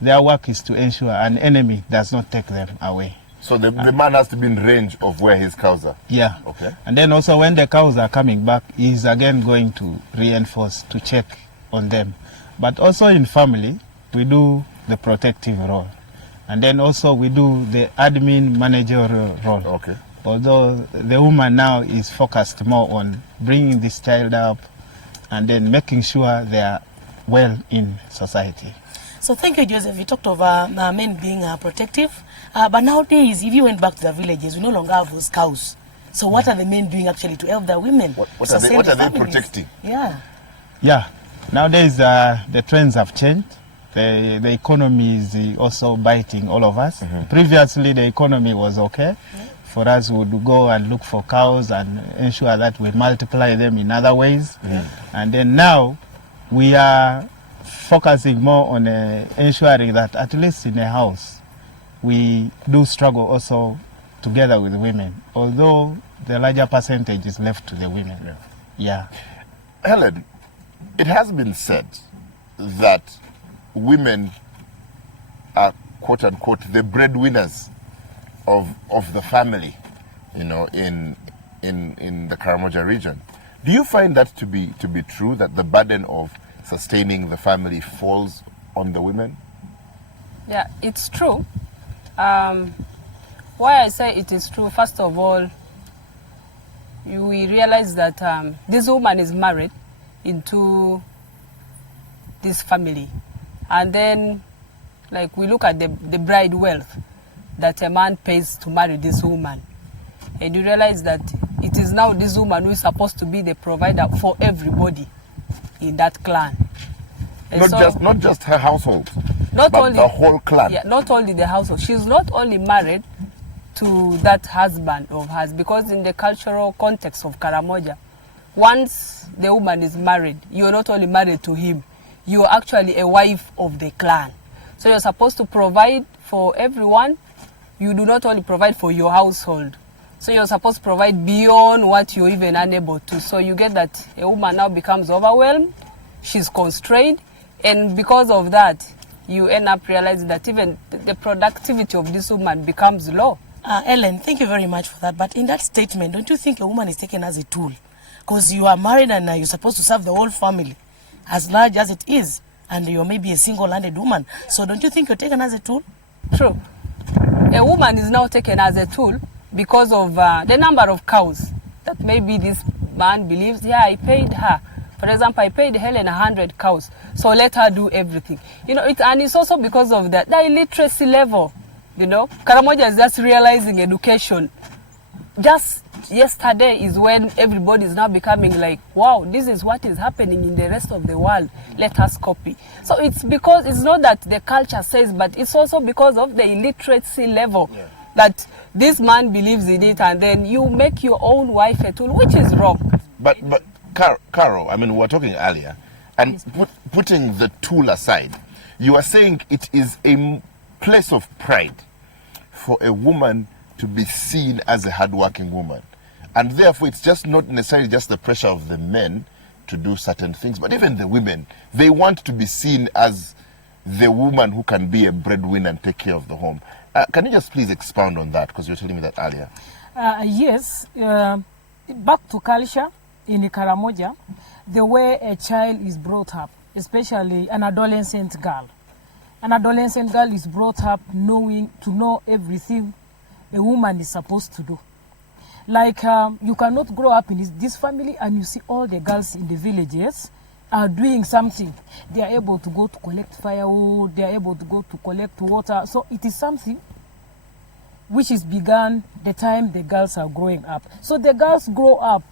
their work is to ensure an enemy does not take them away. So the man has to be in range of where his cows are? Yeah. Okay. And then also when the cows are coming back, he's again going to reinforce, to check on them. But also in family, we do the protective role. And then also we do the admin manager role. Okay. Although the woman now is focused more on bringing this child up and then making sure they are well in society. So thank you, Joseph. You talked of men being protective. But nowadays, if you went back to the villages, we no longer have those cows. So what are the men doing actually to help the women? What are they protecting? Yeah. Yeah. Nowadays, the trends have changed. The economy is also biting all of us. Previously, the economy was okay. For us, we would go and look for cows and ensure that we multiply them in other ways. And then now, we are focusing more on ensuring that at least in a house, we do struggle also together with women, although the larger percentage is left to the women. Yeah. Helen, it has been said that women are, quote unquote, the breadwinners of the family, you know, in the Karamoja region. Do you find that to be true, that the burden of sustaining the family falls on the women? Yeah, it's true. Why I say it is true, first of all, we realize that this woman is married into this family. And then, like, we look at the bride wealth that a man pays to marry this woman. And you realize that it is now this woman who is supposed to be the provider for everybody in that clan. Not just her household, but only the whole clan. Yeah, not only the household. She's not only married to that husband of hers, because in the cultural context of Karamoja, once the woman is married, you're not only married to him, you're actually a wife of the clan. So you're supposed to provide for everyone. You do not only provide for your household. So you're supposed to provide beyond what you're even unable to. So you get that a woman now becomes overwhelmed, she's constrained, and because of that, you end up realizing that even the productivity of this woman becomes low. Ellen, thank you very much for that. But in that statement, don't you think a woman is taken as a tool? Because you are married and you're supposed to serve the whole family, as large as it is, and you're maybe a single-handed woman. So don't you think you're taken as a tool? True. A woman is now taken as a tool because of the number of cows that maybe this man believes, yeah, I paid her. For example, I paid Helen 100 cows, so let her do everything. You know, and it's also because of the illiteracy level. You know, Karamoja is just realizing education. Just yesterday is when everybody is now becoming like, wow, this is what is happening in the rest of the world. Let us copy. So it's because it's not that the culture says, but it's also because of the illiteracy level that this man believes in it, and then you make your own wife a tool, which is wrong. But Caro, I mean, we were talking earlier, and putting the tool aside, you are saying it is a place of pride for a woman to be seen as a hardworking woman. And therefore, it's just not necessarily just the pressure of the men to do certain things, but even the women, they want to be seen as the woman who can be a breadwinner and take care of the home. Can you just please expound on that, because you were telling me that earlier? Yes. Back to culture in Karamoja, the way a child is brought up, especially an adolescent girl. An adolescent girl is brought up knowing to know everything a woman is supposed to do. Like, you cannot grow up in this family and you see all the girls in the villages are doing something. They are able to go to collect firewood, they are able to go to collect water. So it is something which is begun the time the girls are growing up. So the girls grow up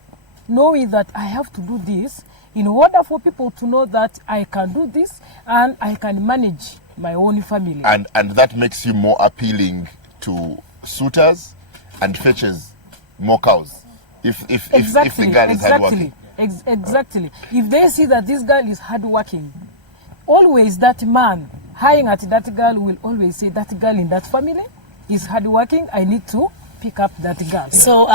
knowing that I have to do this in order for people to know that I can do this and I can manage my own family. And that makes you more appealing to suitors and fetches more cows if the girl is hardworking. Exactly. If they see that this girl is hardworking, always that man hiring at that girl will always say that girl in that family is hardworking, I need to pick up that girl. So,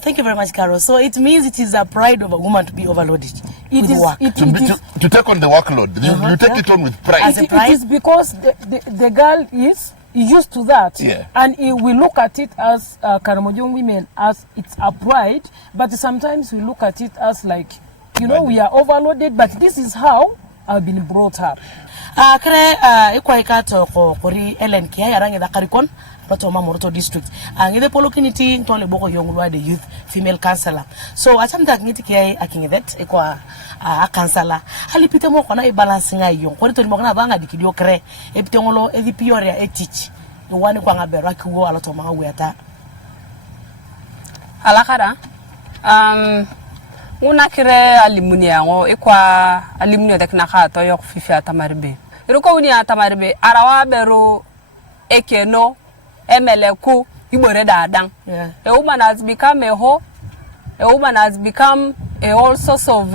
thank you very much, Carol. So it means it is a pride of a woman to be overloaded with work. To take on the workload. You take it on with pride. As a pride? It is because the girl is used to that. Yeah. And we look at it as Karamojong women as it's a pride, but sometimes we look at it as like, we are overloaded, but this is how I've been brought up. Kare ikwaika to kori Ellen kia yarangi da karikon bato Moroto district ngide polokiniti ntole boko yongulwa the youth female counselor. So achamta ngiti kia akingedet ikwa a counselor alipite mo kona balance nga yon kori to mo kana banga dikidio kre epite ngolo edipioria etich wani kwa ngabero akiwo aloto manga weta alakara una kire alimunia ngo ikwa alimunia dekna ka to yok fifi atamarbe iruko uni atamarbe arawa beru ekeno emeleku ibore dadang. A woman has become a hoe. A woman has become all sorts of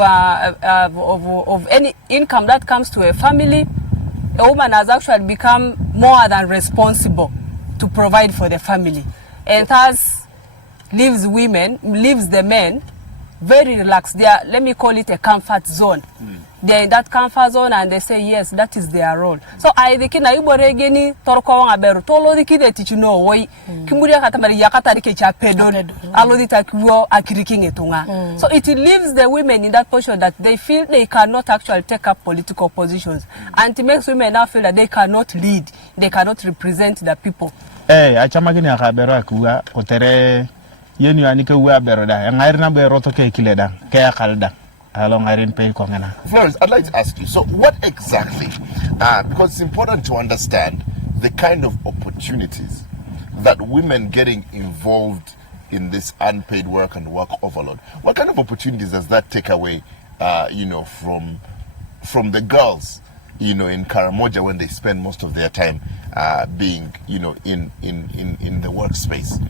any income that comes to a family. A woman has actually become more than responsible to provide for the family, and thus leaves the men very relaxed. They are, let me call it a comfort zone. They're in that comfort zone and they say yes, that is their role. So I think na ibore geni torko wanga beru tolo di kide tichu no woi kimburia katamari yakata rike cha pedon alodi takiwo akiriking etunga. So it leaves the women in that position that they feel they cannot actually take up political positions, and it makes women now feel that they cannot lead, they cannot represent the people. Achama gini akabero akuwa kotere yenu anike uwa bero da ngairi na bero toke kileda kaya kalda. Florence, I'd like to ask you, so what exactly, because it's important to understand the kind of opportunities that women getting involved in this unpaid work and work overload, what kind of opportunities does that take away, from the girls, in Karamoja when they spend most of their time being, in the workspace?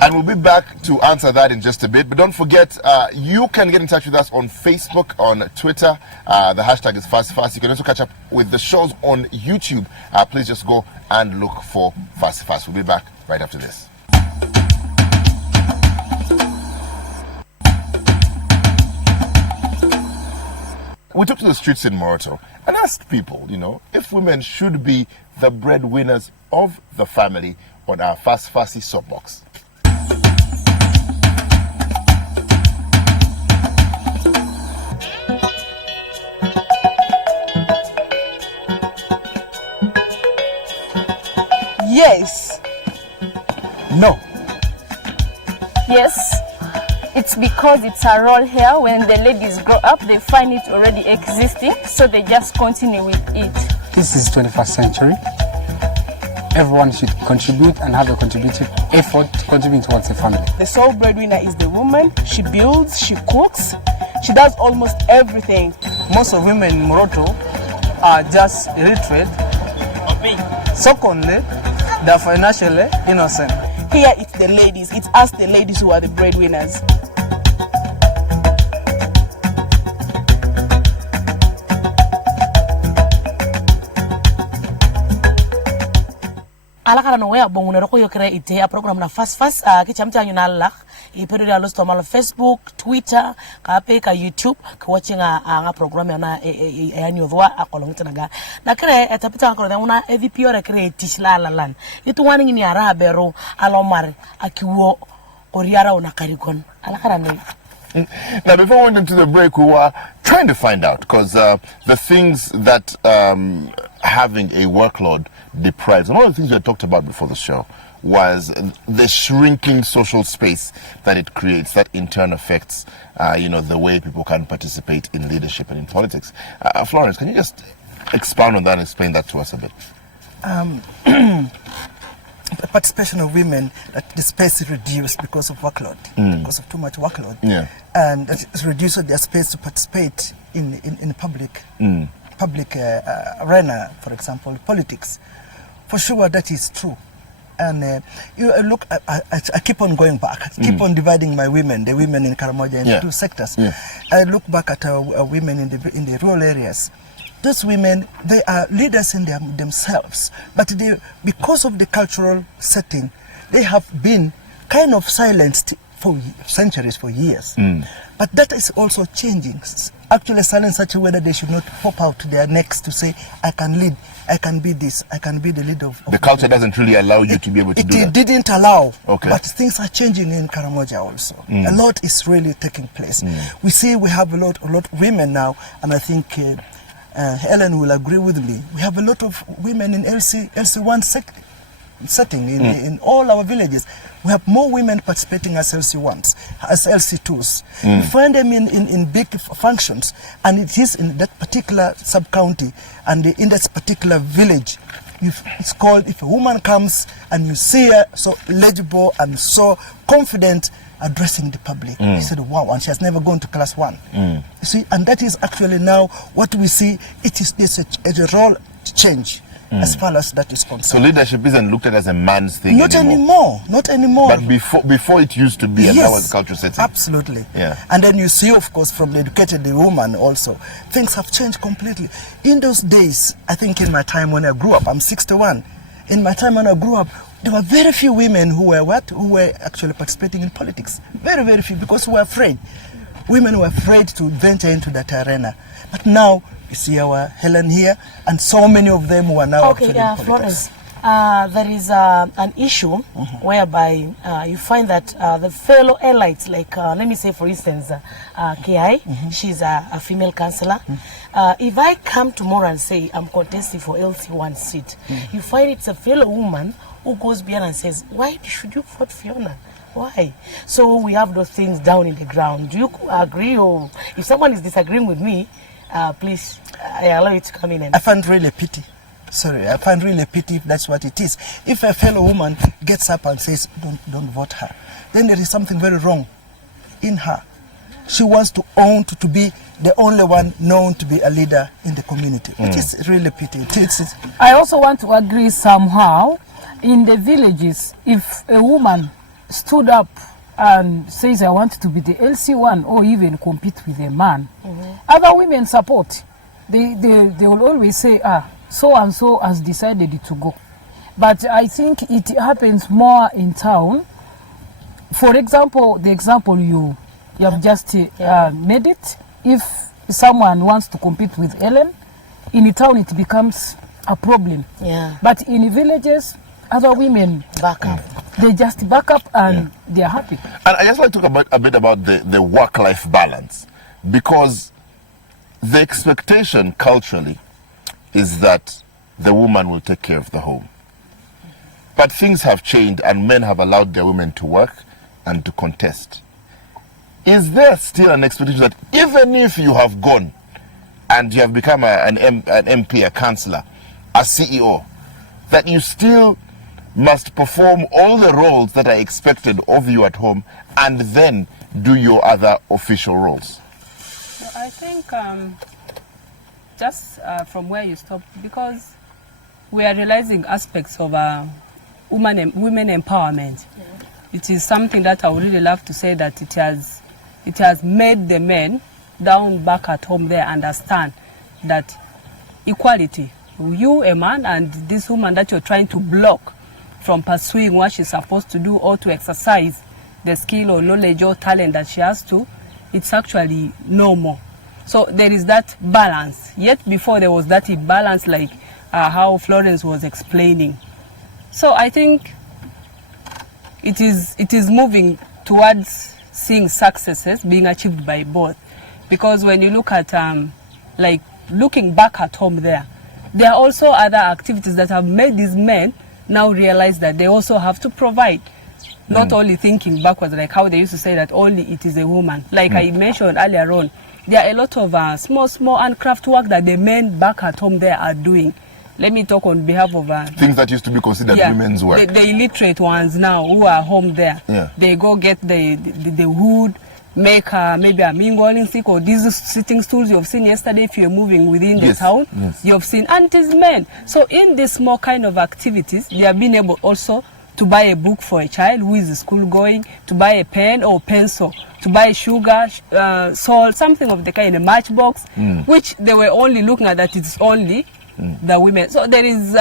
And we'll be back to answer that in just a bit. But don't forget, you can get in touch with us on Facebook, on Twitter. The hashtag is FASI. You can also catch up with the shows on YouTube. Please just go and look for FASI. We'll be back right after this. We took to the streets in Moroto and asked people, if women should be the breadwinners of the family on our FASI soapbox. Yes. No. Yes. It's because it's a role here. When the ladies grow up, they find it already existing, so they just continue with it. This is 21st century. Everyone should contribute and have a contributive effort to contribute towards the family. The sole breadwinner is the woman. She builds, she cooks, she does almost everything. Most of women in Moroto are just illiterate. Secondly, they're financially innocent. Here it's the ladies. It's us, the ladies, who are the breadwinners. Alakara no wea bongu neroko yokere ite a program na fast kichamta nyuna lak ipero ya losto malo Facebook, Twitter, ka YouTube, ka watching a program na nyodwa akolongita naga na kre etapita akolo una EVP ore kre tishla lalan itu wani ni ara bero alomar akiwo oriara una karikon alakara ne. Now, before we went into the break, we were trying to find out, because the things that having a workload deprives, and one of the things we had talked about before the show was the shrinking social space that it creates, that in turn affects, the way people can participate in leadership and in politics. Florence, can you just expound on that and explain that to us a bit? Participation of women, that the space is reduced because of workload, because of too much workload, and it reduces their space to participate in public arena, for example, politics. For sure, that is true. And you look, I keep on going back, keep on dividing the women in Karamoja into two sectors. I look back at women in the rural areas. Those women, they are leaders in themselves, but because of the cultural setting, they have been kind of silenced for centuries, for years. But that is also changing. Actually silence such a way that they should not pop out their necks to say, I can lead, I can be this, I can be the leader of the culture doesn't really allow you to be able to do that. It didn't allow, okay. But things are changing in Karamoja also. A lot is really taking place. We see we have a lot of women now, and I think Helen will agree with me. We have a lot of women in LC1 setting in all our villages. We have more women participating as LC1s, as LC2s. You find them in big functions, and it is in that particular sub-county and in that particular village. It's called, if a woman comes and you see her so legible and so confident addressing the public, you said, wow, and she has never gone to class 1. You see, and that is actually now what we see. There's a role change. As far as that is concerned. So leadership isn't looked at as a man's thing Not anymore. But before it used to be, and now it's culture setting. Absolutely. Yeah. And then you see, of course, from the educated woman also, things have changed completely. In those days, I think in my time when I grew up, I'm 61. In my time when I grew up, there were very few women who were actually participating in politics. Very, very few, because we were afraid. Women were afraid to venture into that arena. But now, you see our Helen here, and so many of them who are now actually in politics. Florence, there is an issue whereby you find that the fellow elites, like let me say for instance, KI, she's a female councillor. If I come tomorrow and say I'm contesting for LC1 seat, you find it's a fellow woman who goes behind and says, why should you vote Fiona? Why? So we have those things down in the ground. Do you agree, or if someone is disagreeing with me, please, I allow you to come in. And I find really pity. Sorry, I find really pity if that's what it is. If a fellow woman gets up and says, don't vote her, then there is something very wrong in her. She wants to own to be the only one known to be a leader in the community, which is really pity. I also want to agree somehow, in the villages, if a woman stood up and says I want to be the LC1 or even compete with a man, other women support. They will always say, so and so has decided to go. But I think it happens more in town. For example, the example you have just made it, if someone wants to compete with Ellen, in the town it becomes a problem. Yeah. But in the villages, other women back up. They just back up and they are happy. And I just want to talk a bit about the work-life balance, because the expectation culturally is that the woman will take care of the home. But things have changed and men have allowed their women to work and to contest. Is there still an expectation that even if you have gone and you have become an MP, a councillor, a CEO, that you still must perform all the roles that are expected of you at home and then do your other official roles? I think just from where you stopped, because we are realizing aspects of women empowerment. It is something that I would really love to say that it has made the men down back at home there understand that equality, you a man and this woman that you're trying to block from pursuing what she's supposed to do or to exercise the skill or knowledge or talent that she has to, it's actually no more. So there is that balance. Yet before there was that imbalance, like how Florence was explaining. So I think it is moving towards seeing successes being achieved by both. Because when you look at like looking back at home there are also other activities that have made these men now realize that they also have to provide, not only thinking backwards, like how they used to say that only it is a woman. Like I mentioned earlier on, there are a lot of small handcraft work that the men back at home there are doing. Let me talk on behalf of things that used to be considered women's work. The illiterate ones now who are home there, they go get the wood, make maybe a mingling stick or these sitting stools you've seen yesterday if you're moving within the town. You've seen, and it is men. So in this small kind of activities, they have been able also to buy a book for a child who is school going, to buy a pen or pencil, to buy sugar, salt, something of the kind, a matchbox, which they were only looking at that it's only the women. So there is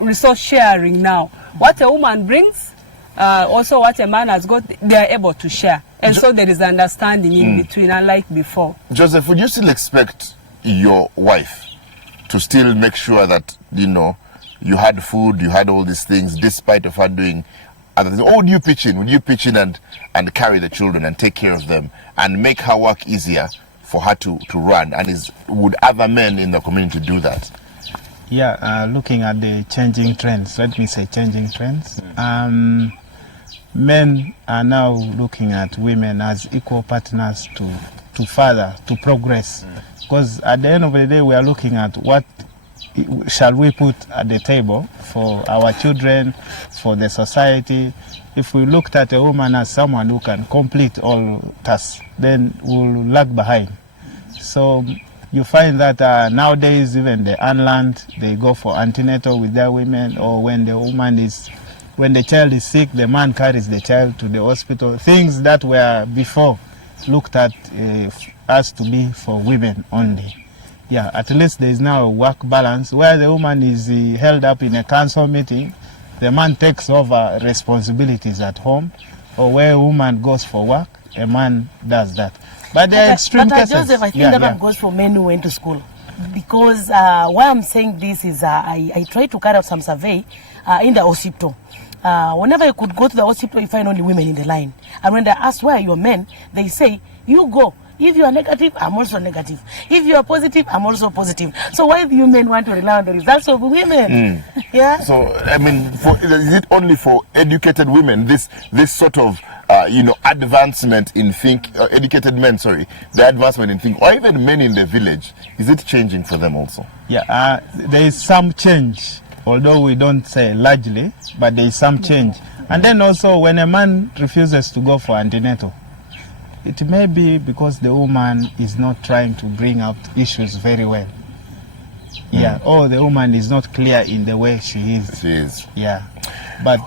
resource sharing now. What a woman brings, also what a man has got, they are able to share. And so there is understanding in between, unlike before. Joseph, would you still expect your wife to still make sure that, you know, you had food, you had all these things, despite of her doing other things? Or would you pitch in? Would you pitch in and carry the children and take care of them and make her work easier for her to run? And would other men in the community do that? Yeah, looking at the changing trends, let me say changing trends. Men are now looking at women as equal partners to further, to progress. Because at the end of the day, we are looking at what shall we put at the table for our children, for the society. If we looked at a woman as someone who can complete all tasks, then we'll lag behind. So you find that nowadays, even the unlearned, they go for antenatal with their women, or when the child is sick, the man carries the child to the hospital. Things that were before looked at as to be for women only. Yeah, at least there is now a work balance where the woman is held up in a council meeting, the man takes over responsibilities at home, or where a woman goes for work, a man does that. But there are extreme cases. Joseph, I think that goes for men who went to school. Because why I'm saying this is I tried to carry out some survey in the hospital. Whenever you could go to the hospital, you find only women in the line. And when they ask where are your men, they say, you go. If you are negative, I'm also negative. If you are positive, I'm also positive. So why do you men want to rely on the results of women? Yeah. So I mean, is it only for educated women? This sort of advancement in educated men, sorry, the advancement in think, or even men in the village, is it changing for them also? Yeah, there is some change, although we don't say largely, but there is some change. And then also, when a man refuses to go for antenatal, it may be because the woman is not trying to bring out issues very well. Yeah, or the woman is not clear in the way she is. She is. Yeah, but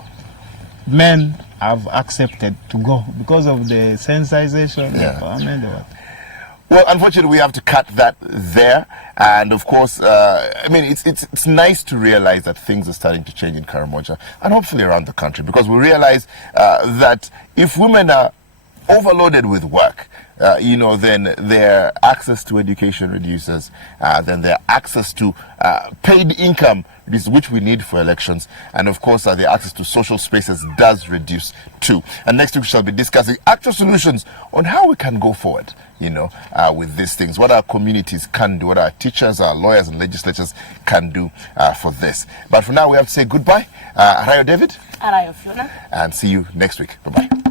men have accepted to go because of the sensitization, empowerment. Well, unfortunately, we have to cut that there. And of course, I mean, it's nice to realize that things are starting to change in Karamoja and hopefully around the country, because we realize that if women are overloaded with work, then their access to education reduces, then their access to paid income, which we need for elections, and of course their access to social spaces does reduce too. And next week we shall be discussing actual solutions on how we can go forward, with these things, what our communities can do, what our teachers, our lawyers and legislators can do for this. But for now we have to say goodbye. Arayo David. Arayo Fiona. And see you next week. Bye-bye.